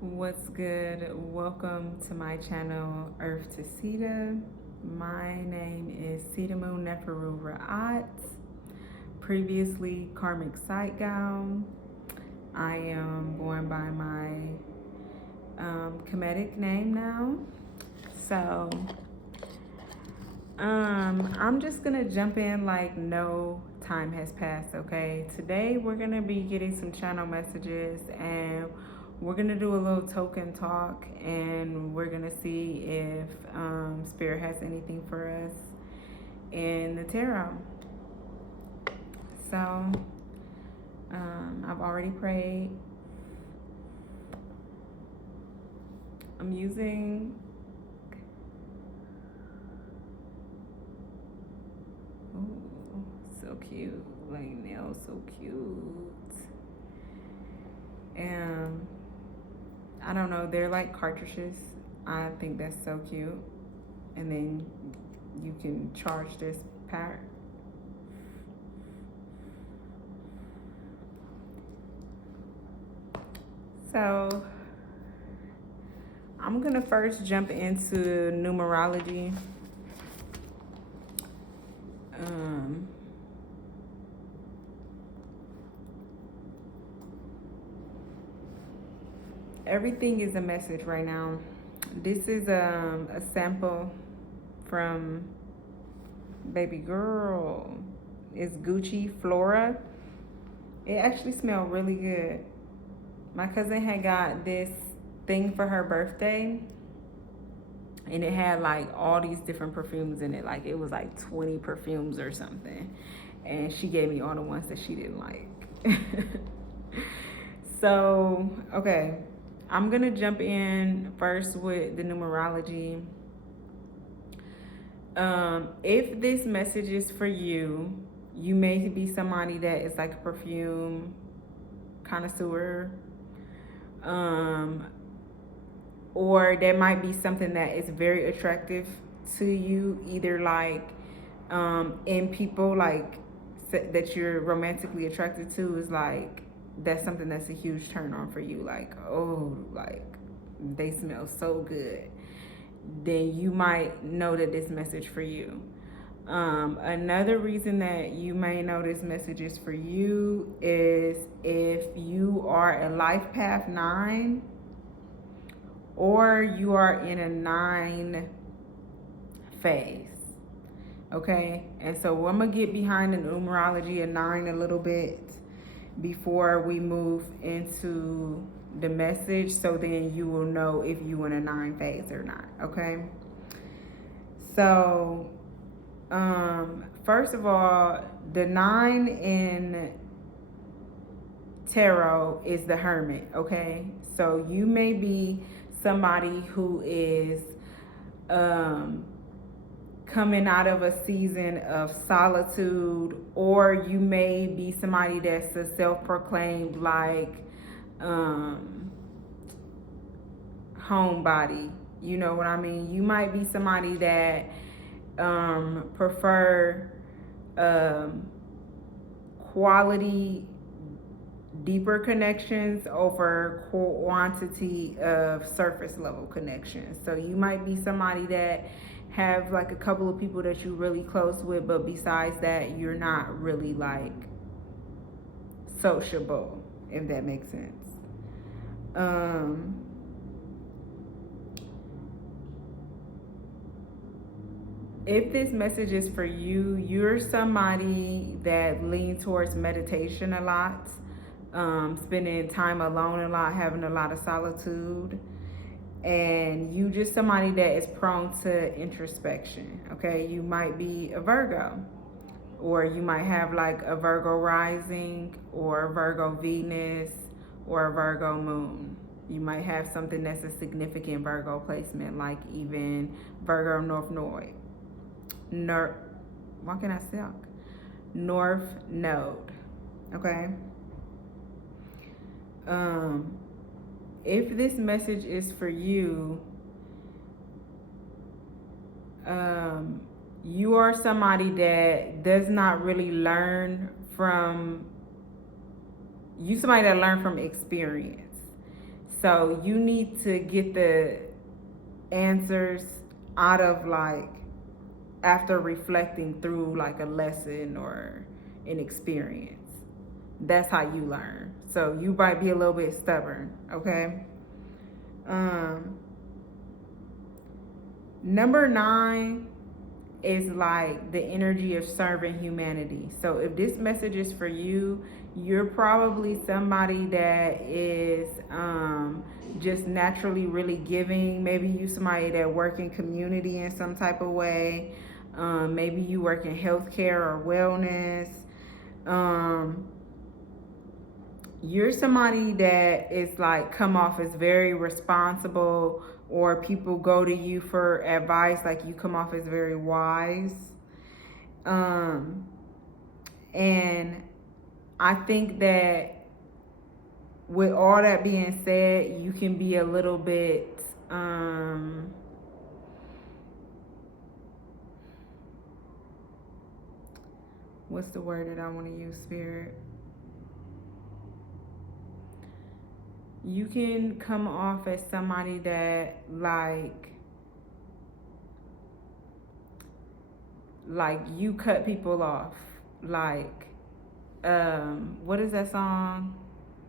What's good? Welcome to my channel, Earth to Sita. My name is Sita Moon Neferu Ra'at, previously Karmic Sight Gown. I am going by my Kemetic name now. So, I'm just gonna jump in like no time has passed, okay? Today we're gonna be getting some channel messages and we're gonna do a little token talk and we're gonna see if Spirit has anything for us in the tarot. So, I've already prayed. I'm using so cute, like nails, so cute. And I don't know, they're like cartridges. I think that's so cute. And then you can charge this pack. So I'm gonna first jump into numerology. Everything is a message right now. This is a sample from baby girl. It's Gucci Flora. It actually smelled really good. My cousin had got this thing for her birthday and it had like all these different perfumes in it. Like it was like 20 perfumes or something. And she gave me all the ones that she didn't like. So, okay. I'm gonna jump in first with the numerology. If this message is for you, you may be somebody that is like a perfume connoisseur. Or there might be something that is very attractive to you, either like in people like that you're romantically attracted to is like that's something that's a huge turn on for you, like, oh, like they smell so good, then you might know that this message for you. Another reason that you may know this message is for you is if you are a life path 9 or you are in a 9 phase. Okay, and so I'm gonna get behind the numerology of 9 a little bit before we move into the message, so then you will know if you in a 9 phase or not. Okay, so first of all, the 9 in tarot is the Hermit. Okay, so you may be somebody who is coming out of a season of solitude, or you may be somebody that's a self-proclaimed like homebody. You know what I mean? You might be somebody that prefer quality, deeper connections over quantity of surface level connections. So you might be somebody that have like a couple of people that you're really close with, but besides that, you're not really like sociable, if that makes sense. If this message is for you, you're somebody that leans towards meditation a lot, spending time alone a lot, having a lot of solitude, and you just somebody that is prone to introspection. Okay, you might be a Virgo, or you might have like a Virgo rising or a Virgo Venus or a Virgo moon. You might have something that's a significant Virgo placement, like even Virgo North Node. What can I say? North Node. Okay. If this message is for you, you are somebody that does not really learn from, you somebody that learn from experience. So you need to get the answers out of like after reflecting through like a lesson or an experience. That's how you learn. So you might be a little bit stubborn, okay? Um, Number 9 is like the energy of serving humanity. So if this message is for you, you're probably somebody that is just naturally really giving. Maybe you somebody that work in community in some type of way. Maybe you work in healthcare or wellness. Um, you're somebody that is like come off as very responsible, or people go to you for advice, like you come off as very wise. um and I think that with all that being said, you can be a little bit what's the word that I want to use, spirit? You can come off as somebody that like you cut people off. Like what is that song?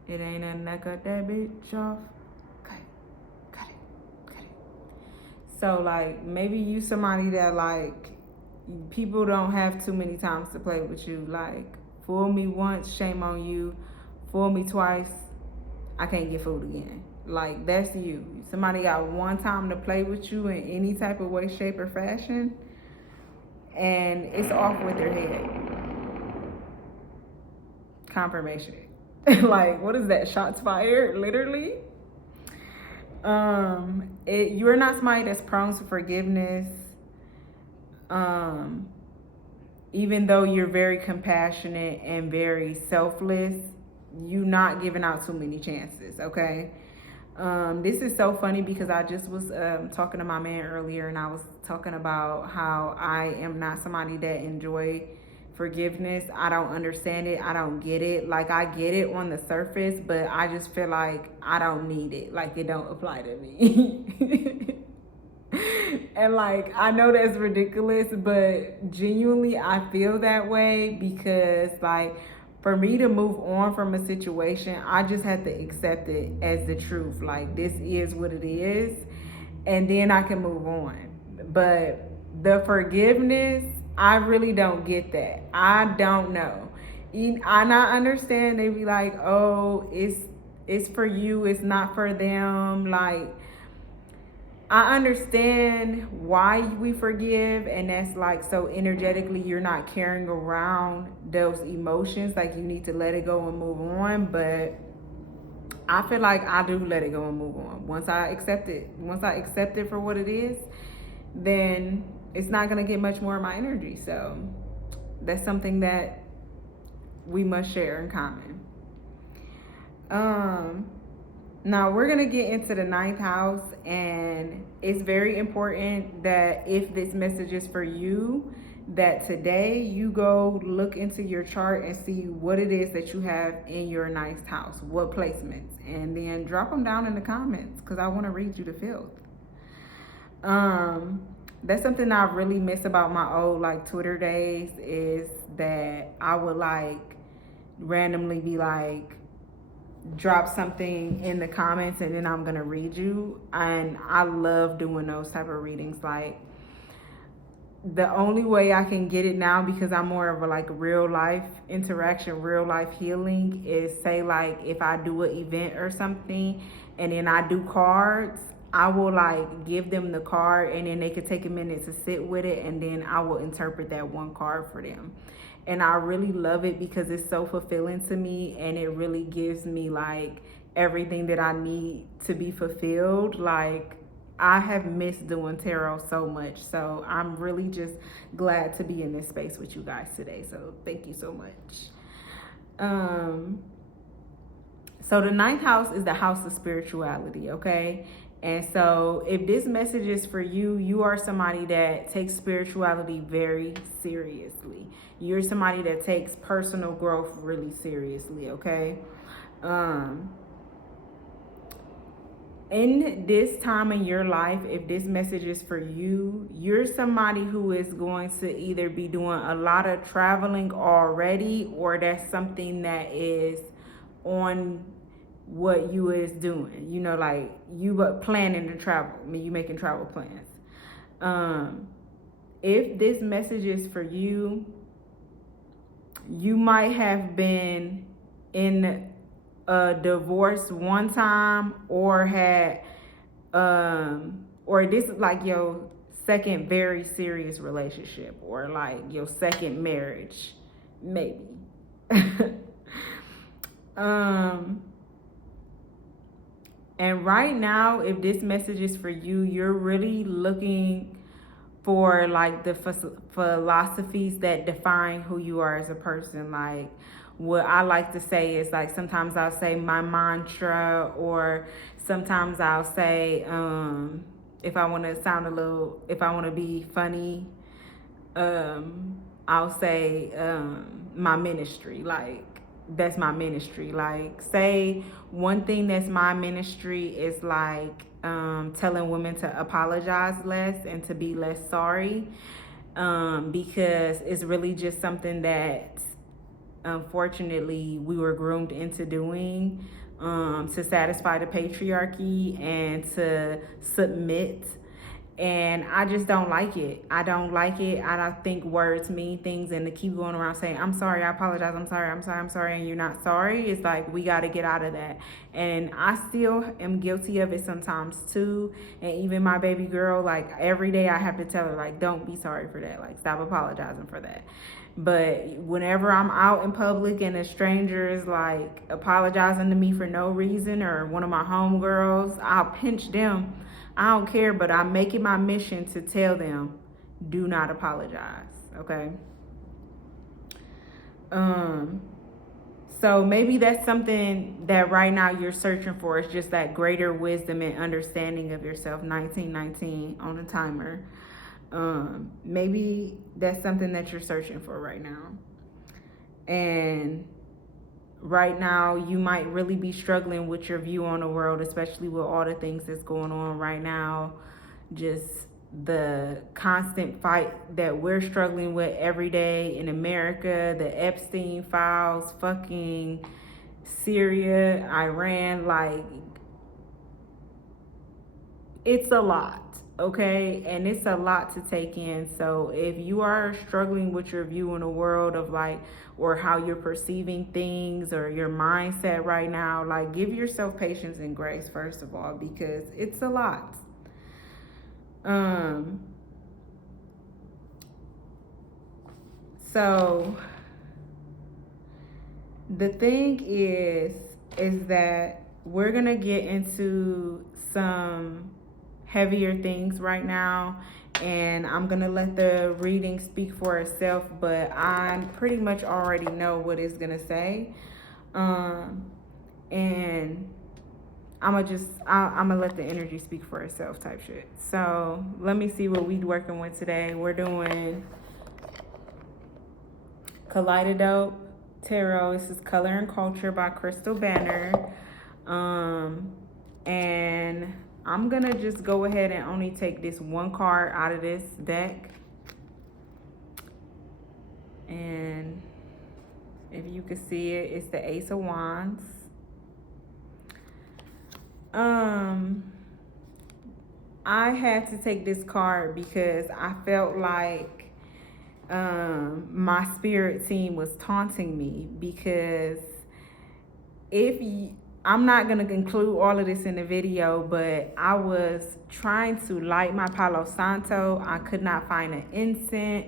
It ain't nothing that cut that bitch off. Cut it, cut it, cut it. So like maybe you somebody that like people don't have too many times to play with you. Like fool me once, shame on you. Fool me twice, I can't get fooled again. Like that's you. Somebody got one time to play with you in any type of way, shape, or fashion, and it's off with their head. Confirmation. Like what is that? Shots fired, literally. You're not somebody that's prone to forgiveness. Um, Even though you're very compassionate and very selfless, you not giving out too many chances, okay? This is so funny because I just was talking to my man earlier, and I was talking about how I am not somebody that enjoy forgiveness. I don't understand it. I don't get it. Like I get it on the surface, but I just feel like I don't need it. Like it don't apply to me. And like I know that's ridiculous, but genuinely I feel that way because like for me to move on from a situation, I just have to accept it as the truth. Like this is what it is, and then I can move on. But the forgiveness, I really don't get that. I don't know. And I understand they be like, oh, it's for you, it's not for them. Like I understand why we forgive, and that's like so energetically you're not carrying around those emotions. Like you need to let it go and move on. But I feel like I do let it go and move on. Once I accept it for what it is, then it's not gonna get much more of my energy. So that's something that we must share in common. Now we're gonna get into the ninth house, and it's very important that if this message is for you, that today you go look into your chart and see what it is that you have in your ninth house, what placements, and then drop them down in the comments because I want to read you the filth. That's something I really miss about my old like Twitter days, is that I would like randomly be like, drop something in the comments and then I'm gonna read you. And I love doing those type of readings. Like the only way I can get it now, because I'm more of a like real life interaction, real life healing, is say like if I do an event or something and then I do cards, I will like give them the card and then they could take a minute to sit with it, and then I will interpret that one card for them. And I really love it because it's so fulfilling to me, and it really gives me like everything that I need to be fulfilled. Like I have missed doing tarot so much. So I'm really just glad to be in this space with you guys today. So thank you so much. So the ninth house is the house of spirituality, okay? And so if this message is for you, you are somebody that takes spirituality very seriously. You're somebody that takes personal growth really seriously, okay? in this time in your life, if this message is for you, you're somebody who is going to either be doing a lot of traveling already, or that's something that is on what you is doing. You know, like you planning to travel. I mean, you making travel plans. If this message is for you, you might have been in a divorce one time, or had or this is like your second very serious relationship, or like your second marriage, maybe. And right now, if this message is for you, you're really looking for like the philosophies that define who you are as a person. Like, what I like to say is, like, sometimes I'll say my mantra, or sometimes I'll say, if I want to sound a little, if I want to be funny, I'll say my ministry. Like, that's my ministry. Like, say one thing that's my ministry is like telling women to apologize less and to be less sorry, because it's really just something that unfortunately we were groomed into doing, to satisfy the patriarchy and to submit. And I just don't like it. I don't like it. I don't think words mean things, and to keep going around saying, I'm sorry, I apologize, I'm sorry, I'm sorry, I'm sorry, and you're not sorry, it's like, we got to get out of that. And I still am guilty of it sometimes too. And even my baby girl, like, every day I have to tell her, like, don't be sorry for that. Like, stop apologizing for that. But whenever I'm out in public and a stranger is like apologizing to me for no reason, or one of my homegirls, I'll pinch them. I don't care, but I make it my mission to tell them, do not apologize, okay? So maybe that's something that right now you're searching for. It's just that greater wisdom and understanding of yourself. 1919 on the timer. Maybe that's something that you're searching for right now. And right now you might really be struggling with your view on the world, especially with all the things that's going on right now. Just the constant fight that we're struggling with every day in America, the Epstein files, fucking Syria, Iran, like, it's a lot. Okay, and it's a lot to take in. So if you are struggling with your view in the world of like, or how you're perceiving things, or your mindset right now, like, give yourself patience and grace first of all, because it's a lot. So the thing is that we're gonna get into some heavier things right now, and I'm gonna let the reading speak for itself, but I pretty much already know what it's gonna say, and I'm gonna let the energy speak for itself type shit. So let me see what we working with today. We're doing Kaleidodope Tarot. This is Color and Culture by Krystal Banner, and I'm gonna just go ahead and only take this one card out of this deck. And if you can see it, it's the Ace of Wands. I had to take this card because I felt like my spirit team was taunting me, because I'm not going to include all of this in the video, but I was trying to light my Palo Santo. I could not find an incense.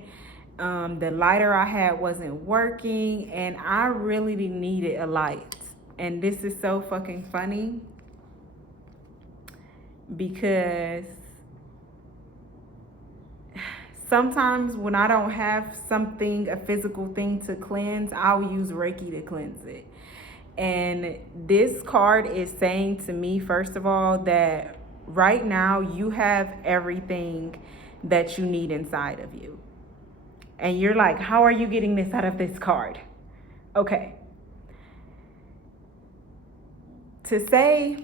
The lighter I had wasn't working, and I really needed a light. And this is so fucking funny, because sometimes when I don't have something, a physical thing to cleanse, I'll use Reiki to cleanse it. And this card is saying to me, first of all, that right now you have everything that you need inside of you. And you're like, how are you getting this out of this card? Okay. To say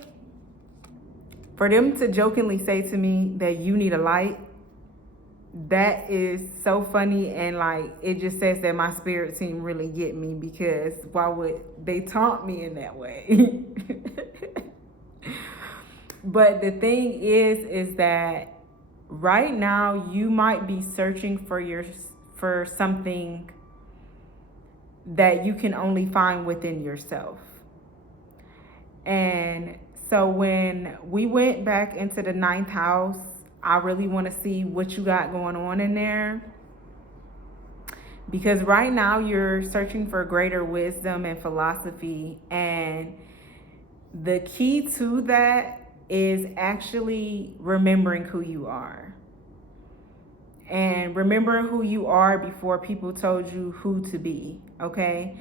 For them to jokingly say to me that you need a light, that is so funny, and like it just says that my spirit team really get me, because why would they taunt me in that way? But the thing is that right now you might be searching for something that you can only find within yourself. And so when we went back into the ninth house, I really want to see what you got going on in there. Because right now you're searching for greater wisdom and philosophy. And the key to that is actually remembering who you are. And remembering who you are before people told you who to be, okay?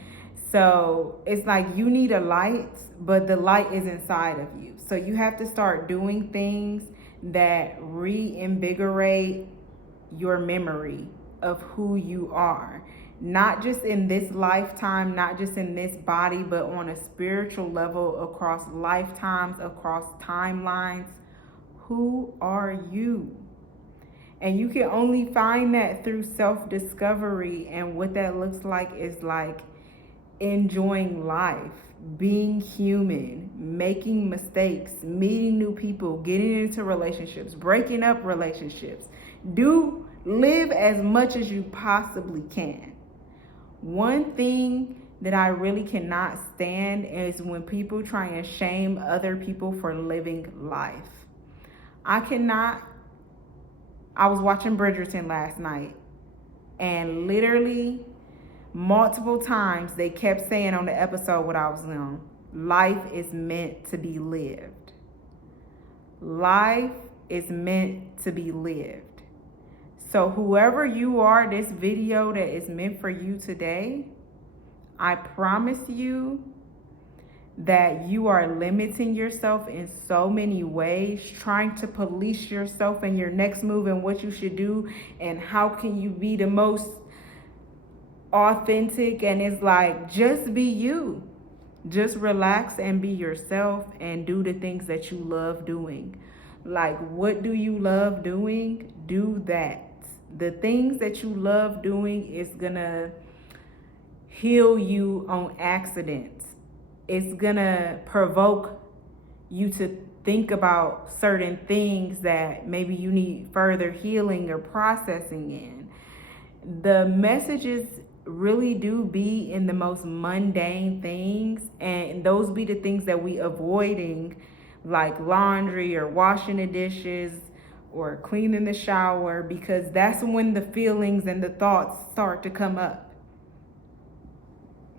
So it's like you need a light, but the light is inside of you. So you have to start doing things that reinvigorate your memory of who you are. Not just in this lifetime, not just in this body, but on a spiritual level, across lifetimes, across timelines. Who are you? And you can only find that through self-discovery. And what that looks like is like enjoying life, being human, making mistakes, meeting new people, getting into relationships, breaking up relationships. Live as much as you possibly can. One thing that I really cannot stand is when people try and shame other people for living life. I was watching Bridgerton last night, and literally multiple times they kept saying on the episode what I was on, life is meant to be lived. Life is meant to be lived. So whoever you are, this video that is meant for you today, I promise you that you are limiting yourself in so many ways, trying to police yourself and your next move and what you should do and how can you be the most authentic. And it's like, just be you. Just relax and be yourself and do the things that you love doing. Like, what do you love doing? Do that. The things that you love doing is gonna heal you on accident. It's gonna provoke you to think about certain things that maybe you need further healing or processing in. The messages really do be in the most mundane things, and those be the things that we avoiding, like laundry or washing the dishes or cleaning the shower, because that's when the feelings and the thoughts start to come up.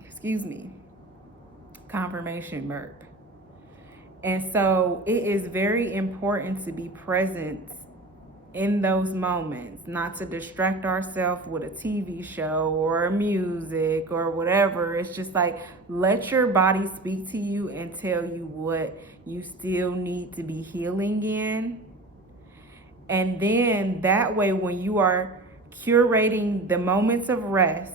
Excuse me. Confirmation burp. And so it is very important to be present in those moments, not to distract ourselves with a TV show or music or whatever. It's just like, let your body speak to you and tell you what you still need to be healing in. And then that way, when you are curating the moments of rest,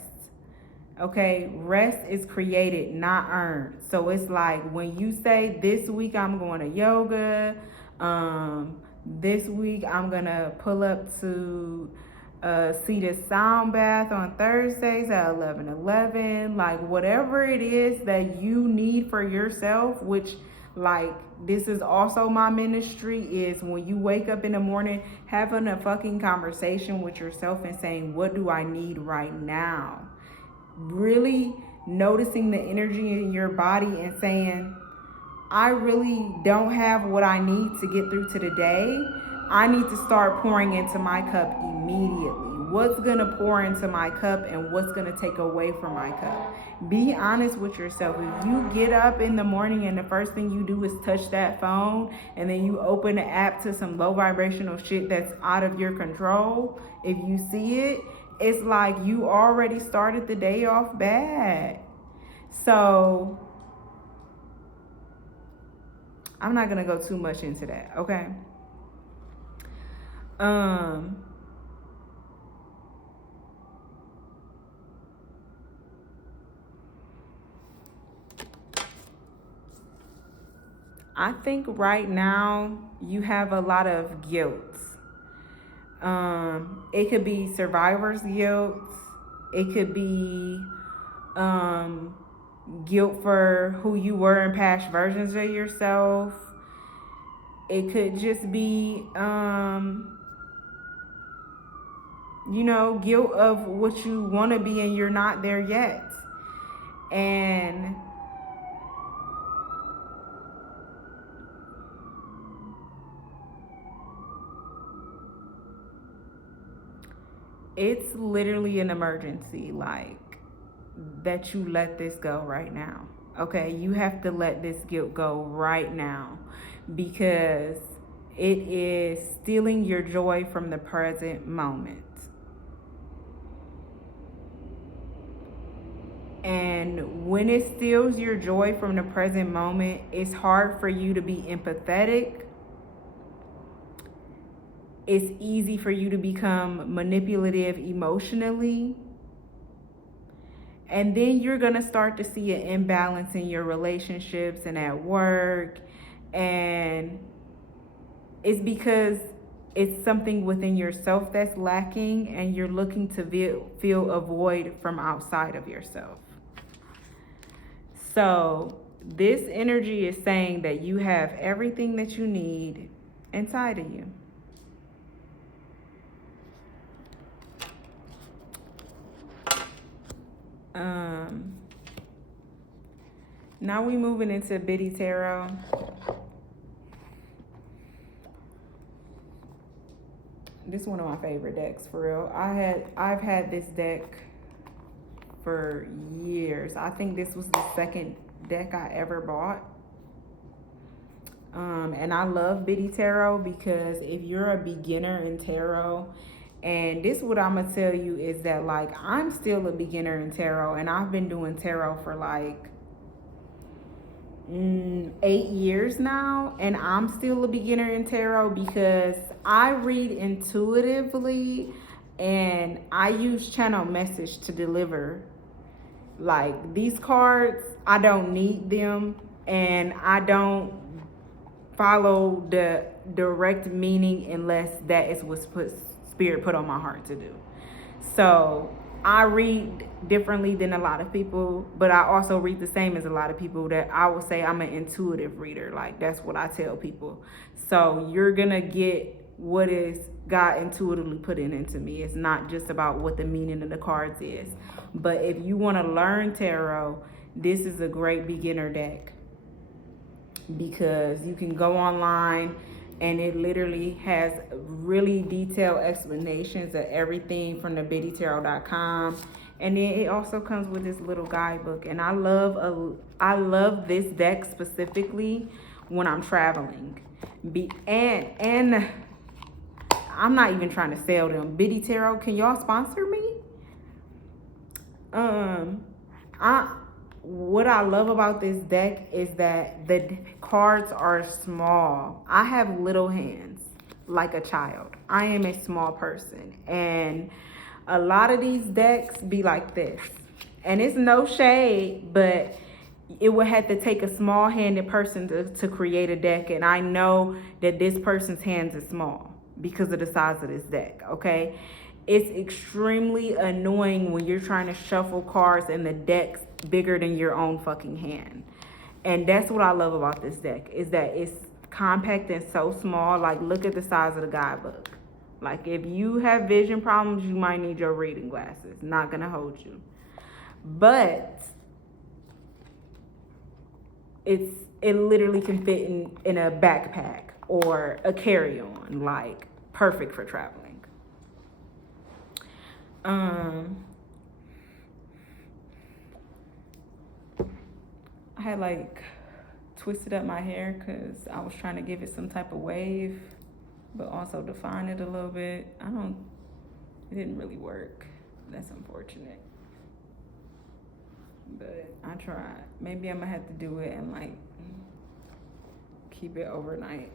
okay, rest is created, not earned. So it's like when you say, this week I'm going to yoga, this week I'm gonna pull up to see the sound bath on Thursdays at 11:11. Like, whatever it is that you need for yourself, which, like, this is also my ministry, is when you wake up in the morning, having a fucking conversation with yourself and saying, what do I need right now? Really noticing the energy in your body and saying, I really don't have what I need to get through to the day. I need to start pouring into my cup immediately. What's gonna pour into my cup and what's gonna take away from my cup? Be honest with yourself. If you get up in the morning and the first thing you do is touch that phone, and then you open the app to some low vibrational shit that's out of your control, if you see it, it's like you already started the day off bad. So I'm not gonna go too much into that, okay? I think right now you have a lot of guilt. It could be survivor's guilt. It could be um, guilt for who you were in past versions of yourself. It could just be, guilt of what you want to be and you're not there yet. And it's literally an emergency, like, that you let this go right now. Okay, you have to let this guilt go right now because it is stealing your joy from the present moment. And when it steals your joy from the present moment, it's hard for you to be empathetic. It's easy for you to become manipulative emotionally. And then you're going to start to see an imbalance in your relationships and at work. And it's because it's something within yourself that's lacking, and you're looking to fill a void from outside of yourself. So this energy is saying that you have everything that you need inside of you. Now we moving into Biddy Tarot. This is one of my favorite decks, for real. I've had this deck for years. I think this was the second deck I ever bought. And I love Biddy Tarot because if you're a beginner in tarot, and this is what I'm gonna tell you is that, like, I'm still a beginner in tarot, and I've been doing tarot for like 8 years now, and I'm still a beginner in tarot because I read intuitively and I use channel message to deliver. Like, these cards, I don't need them, and I don't follow the direct meaning unless that is what spirit put on my heart to do. So I read differently than a lot of people, but I also read the same as a lot of people. That I would say I'm an intuitive reader. Like, that's what I tell people. So you're gonna get what is God intuitively putting into me. It's not just about what the meaning of the cards is. But if you want to learn tarot, this is a great beginner deck because you can go online and it literally has really detailed explanations of everything from the biddytarot.com. And then it also comes with this little guidebook. And I love this deck specifically when I'm traveling. And I'm not even trying to sell them. Biddy Tarot, can y'all sponsor me? What I love about this deck is that the cards are small. I have little hands like a child. I am a small person, and a lot of these decks be like this. And it's no shade, but it would have to take a small-handed person to create a deck, and I know that this person's hands is small because of the size of this deck, okay? It's extremely annoying when you're trying to shuffle cards and the deck's bigger than your own fucking hand. And that's what I love about this deck, is that it's compact and so small. Like, look at the size of the guidebook. Like, if you have vision problems, you might need your reading glasses. Not gonna hold you. But it literally can fit in a backpack or a carry-on, like, perfect for traveling. I had like twisted up my hair because I was trying to give it some type of wave, but also define it a little bit. It didn't really work. That's unfortunate. But I tried. Maybe I'm gonna have to do it and like keep it overnight.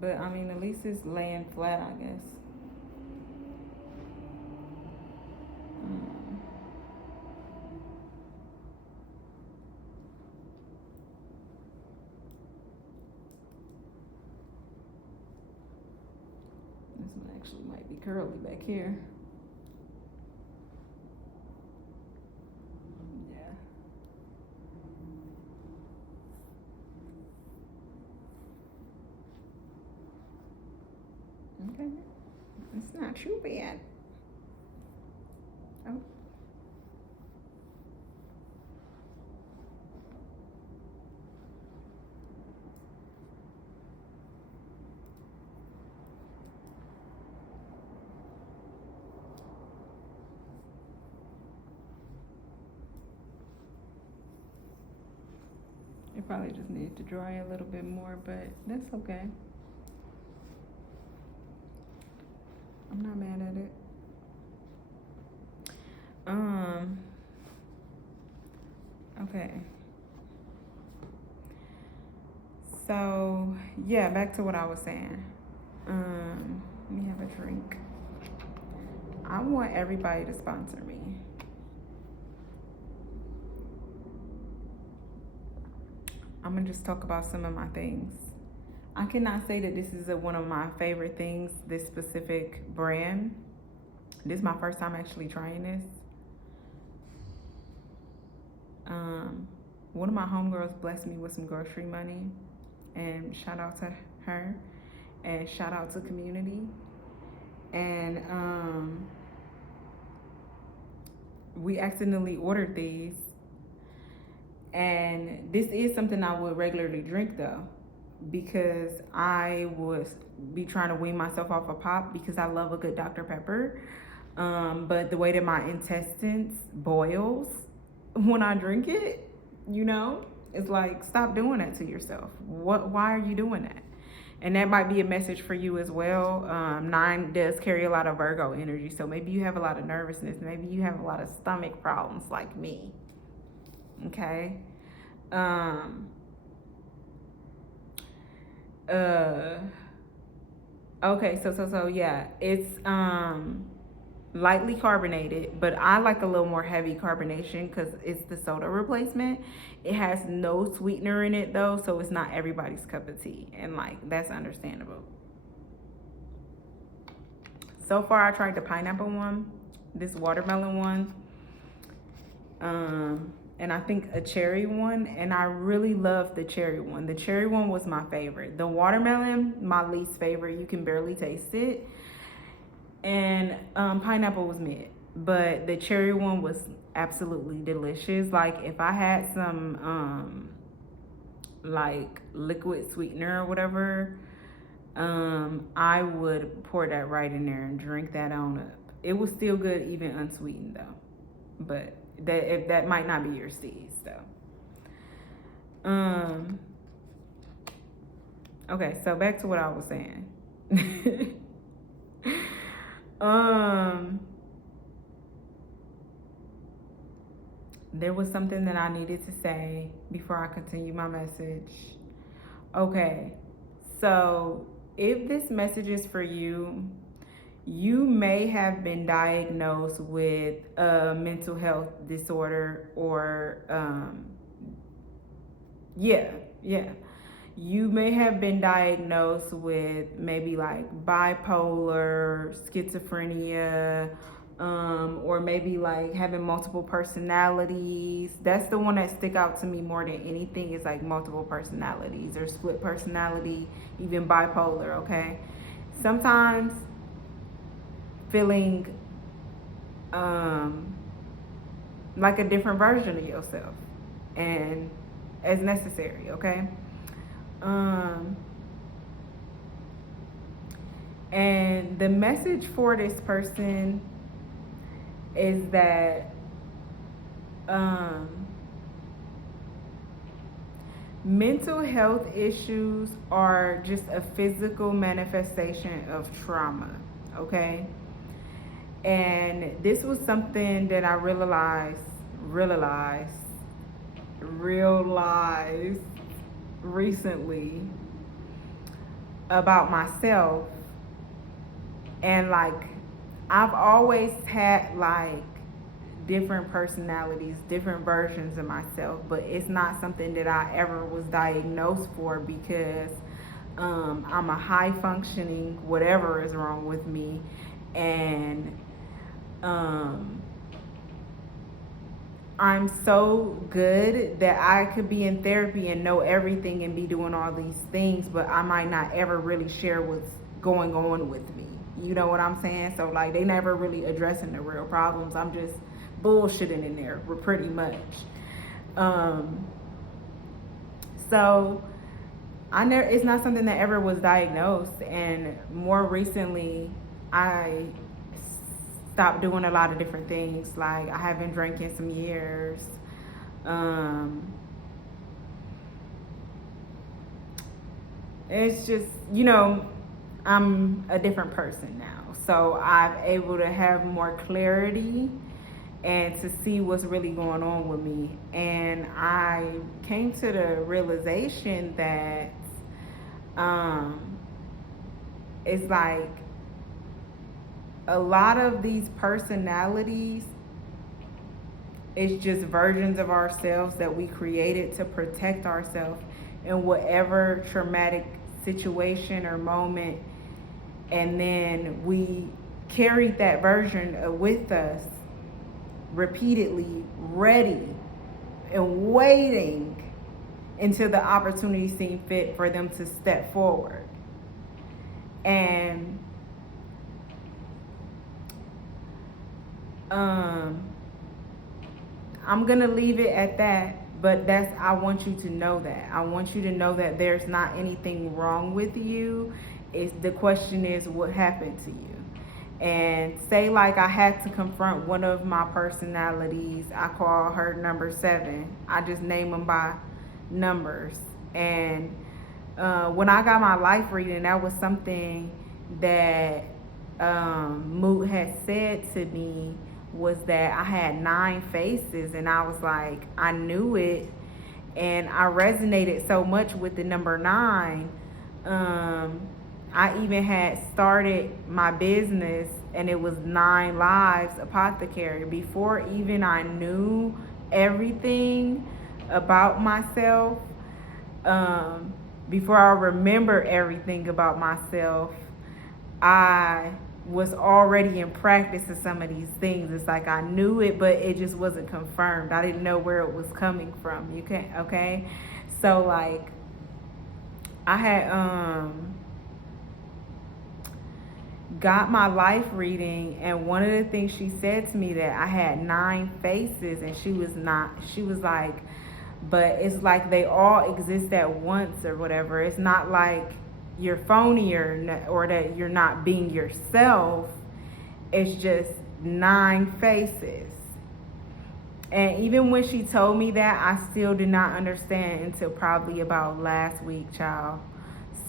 But I mean, at least it's laying flat, I guess. one actually might be curly back here. Yeah. Okay. It's not too bad. Oh. It probably just needs to dry a little bit more, but that's okay. I'm not mad at it. Okay. So yeah, back to what I was saying. Let me have a drink. I want everybody to sponsor me. I'm gonna just talk about some of my things. I cannot say that this is one of my favorite things, this specific brand. This is my first time actually trying this. One of my homegirls blessed me with some grocery money, and shout out to her, and shout out to community. And we accidentally ordered these, and this is something I would regularly drink though, because I would be trying to wean myself off of pop because I love a good Dr. Pepper. But the way that my intestines boils when I drink it, it's like, stop doing that to yourself. Why are you doing that? And that might be a message for you as well. 9 does carry a lot of Virgo energy, so maybe you have a lot of nervousness. Maybe you have a lot of stomach problems like me. Okay. Okay, so yeah, it's lightly carbonated, but I like a little more heavy carbonation because it's the soda replacement. It has no sweetener in it though, so it's not everybody's cup of tea, and like, that's understandable. So far I tried the pineapple one, this watermelon one, and I think a cherry one, and I really love the cherry one. The cherry one was my favorite. The watermelon, my least favorite. You can barely taste it. And pineapple was mid, but the cherry one was absolutely delicious. Like, if I had some like liquid sweetener or whatever, I would pour that right in there and drink that on up. It was still good even unsweetened though, but that might not be your steez though. Okay, so back to what I was saying. There was something that I needed to say before I continue my message. Okay, so if this message is for you, you may have been diagnosed with a mental health disorder, or yeah. You may have been diagnosed with maybe like bipolar, schizophrenia, or maybe like having multiple personalities. That's the one that stick out to me more than anything, is like multiple personalities or split personality, even bipolar. Okay, sometimes feeling like a different version of yourself, and as necessary. Okay. And the message for this person is that mental health issues are just a physical manifestation of trauma, okay? And this was something that I realized recently about myself. And like, I've always had like different personalities, different versions of myself, but it's not something that I ever was diagnosed for, because I'm a high functioning whatever is wrong with me, and um, I'm so good that I could be in therapy and know everything and be doing all these things, but I might not ever really share what's going on with me. You know what I'm saying? So like they never really addressing the real problems. I'm just bullshitting in there pretty much. Um, so I never. It's not something that ever was diagnosed, and more recently, I stopped doing a lot of different things. Like I haven't drank in some years. Um, it's just, I'm a different person now. So I'm able to have more clarity and to see what's really going on with me. And I came to the realization that um, it's like a lot of these personalities is just versions of ourselves that we created to protect ourselves in whatever traumatic situation or moment, and then we carried that version with us repeatedly, ready and waiting until the opportunity seemed fit for them to step forward. And I'm gonna leave it at that, but I want you to know that. I want you to know that there's not anything wrong with you. The question is what happened to you. And say like I had to confront one of my personalities. I call her number 7. I just name them by numbers. And when I got my life reading, that was something that Moot had said to me, was that I had 9 faces, and I was like, I knew it, and I resonated so much with the number 9. I even had started my business, and it was 9 Lives Apothecary. Before even I knew everything about myself, before I remember everything about myself, I was already in practice of some of these things. It's like I knew it, but it just wasn't confirmed. I didn't know where it was coming from. You can't, okay? So like I had got my life reading, and one of the things she said to me, that I had 9 faces, and she was like, but it's like they all exist at once or whatever. It's not like you're phony or that you're not being yourself. It's just 9 faces. And even when she told me that, I still did not understand until probably about last week, child.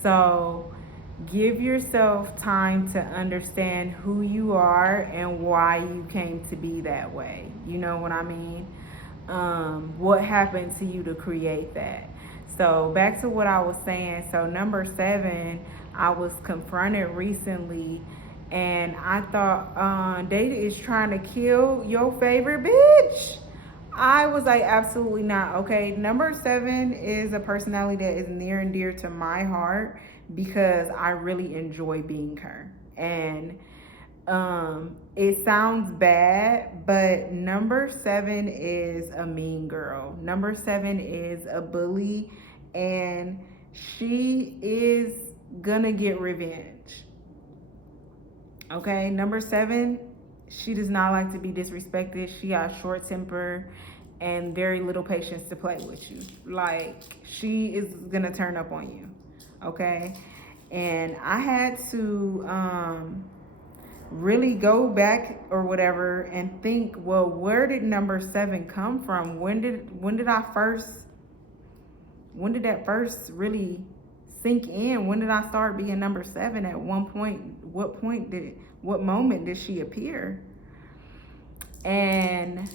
So give yourself time to understand who you are and why you came to be that way. You know what I mean? What happened to you to create that? So back to what I was saying. So number 7, I was confronted recently, and I thought, Data is trying to kill your favorite bitch. I was like, absolutely not. Okay, number 7 is a personality that is near and dear to my heart because I really enjoy being her. And it sounds bad, but number 7 is a mean girl. Number 7 is a bully, and she is gonna get revenge. Okay, number 7, she does not like to be disrespected. She has short temper and very little patience to play with you. Like, she is gonna turn up on you. Okay, and I had to really go back or whatever and think, well, where did number 7 come from? When did that first really sink in? When did I start being number 7? At one point, what moment did she appear? And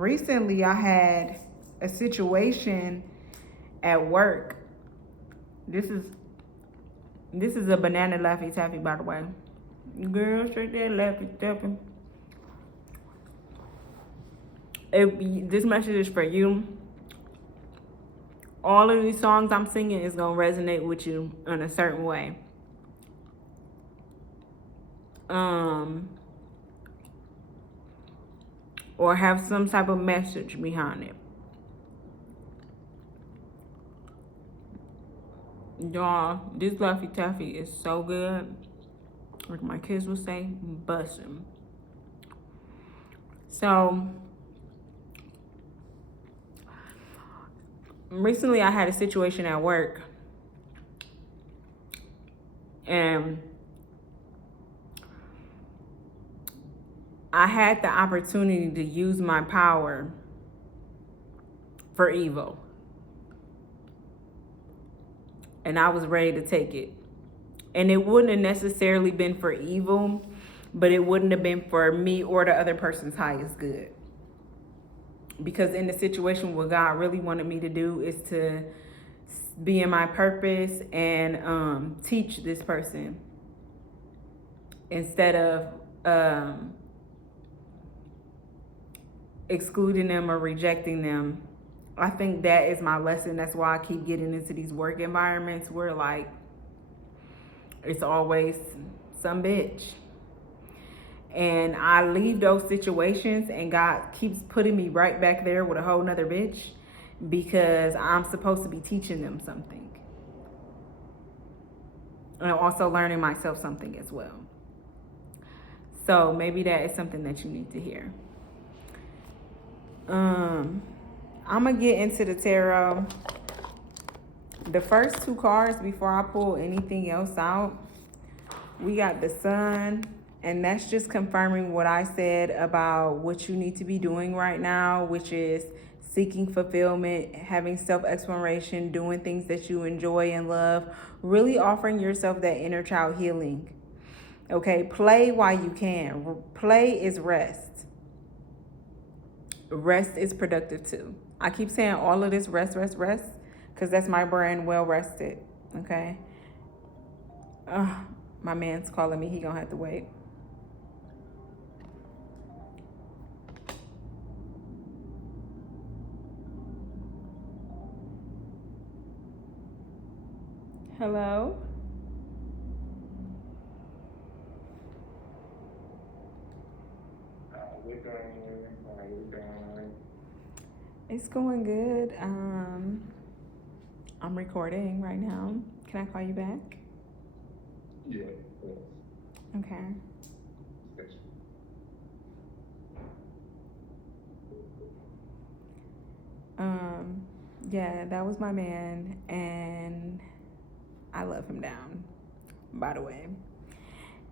recently I had a situation at work. This is a banana Laffy Taffy, by the way. Girl, straight there, Laffy Taffy. This message is for you. all of these songs I'm singing is going to resonate with you in a certain way. Or have some type of message behind it. Y'all, this Laffy Taffy is so good. Like my kids will say, bussin'. So, recently I had a situation at work. And I had the opportunity to use my power for evil. And I was ready to take it. And it wouldn't have necessarily been for evil, but it wouldn't have been for me or the other person's highest good. Because in the situation, what God really wanted me to do is to be in my purpose and teach this person instead of excluding them or rejecting them. I think that is my lesson. That's why I keep getting into these work environments where like it's always some bitch. And I leave those situations and God keeps putting me right back there with a whole nother bitch because I'm supposed to be teaching them something. And I'm also learning myself something as well. So maybe that is something that you need to hear. I'm gonna get into the tarot. The first two cards before I pull anything else out, we got the Sun, and that's just confirming what I said about what you need to be doing right now, which is seeking fulfillment, having self-exploration, doing things that you enjoy and love, really offering yourself that inner child healing. Okay, play while you can. Play is rest. Rest is productive too. I keep saying all of this rest, because that's my brand, WellRSTd. Okay. My man's calling me. He gonna have to wait. Hello? It's going good. I'm recording right now. Can I call you back? Yeah. Okay. Yeah, that was my man, and I love him down, by the way.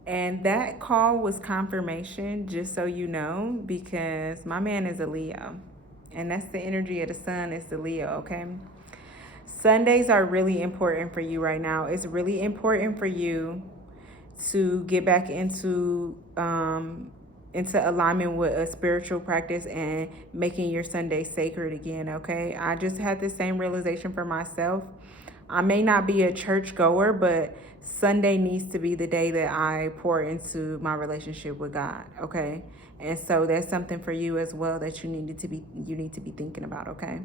And that call was confirmation, just so you know, because my man is a Leo. And that's the energy of the sun, is the Leo, okay? Sundays are really important for you right now. It's really important for you to get back into alignment with a spiritual practice and making your Sunday sacred again, okay? I just had the same realization for myself. I may not be a church goer, but Sunday needs to be the day that I pour into my relationship with God, okay? And so that's something for you as well that you need to be thinking about, okay?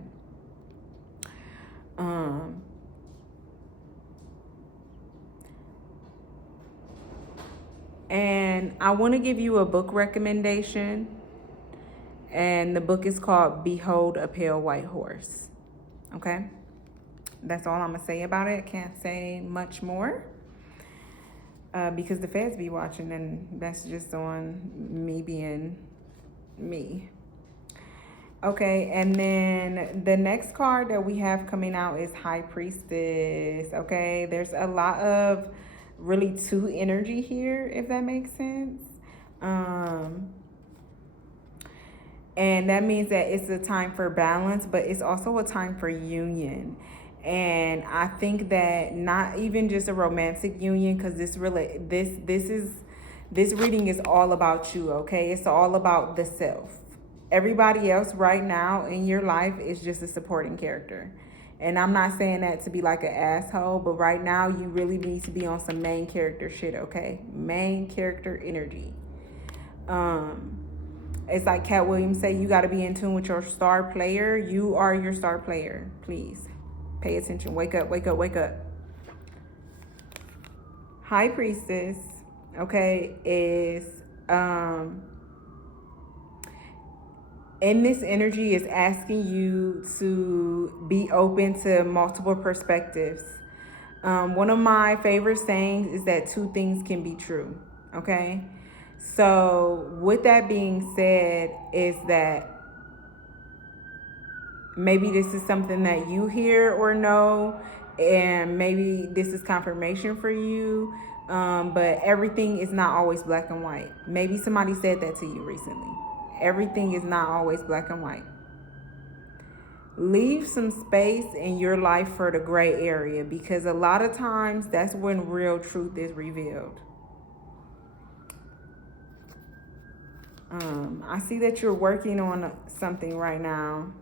And I want to give you a book recommendation. And the book is called Behold a Pale White Horse. Okay? That's all I'm going to say about it. Can't say much more. Because the feds be watching, and that's just on me being me. Okay, and then the next card that we have coming out is High Priestess. Okay, there's a lot of really two energy here, if that makes sense. And that means that it's a time for balance, but it's also a time for union. And I think that not even just a romantic union, because this reading is all about you, okay? It's all about the self. Everybody else right now in your life is just a supporting character. And I'm not saying that to be like an asshole, but right now you really need to be on some main character shit, okay? Main character energy. It's like Cat Williams say, you got to be in tune with your star player. You are your star player. Please Pay attention. Wake up, wake up, wake up. High Priestess, okay, is in this energy is asking you to be open to multiple perspectives. One of my favorite sayings is that two things can be true. Okay. So with that being said, is that maybe this is something that you hear or know, and maybe this is confirmation for you. But everything is not always black and white. Maybe somebody said that to you recently. Everything is not always black and white. Leave some space in your life for the gray area, because a lot of times that's when real truth is revealed. I see that you're working on something right now.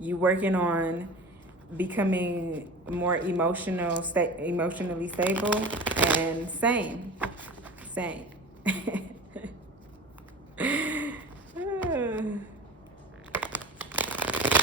You're working on becoming more emotionally stable and sane.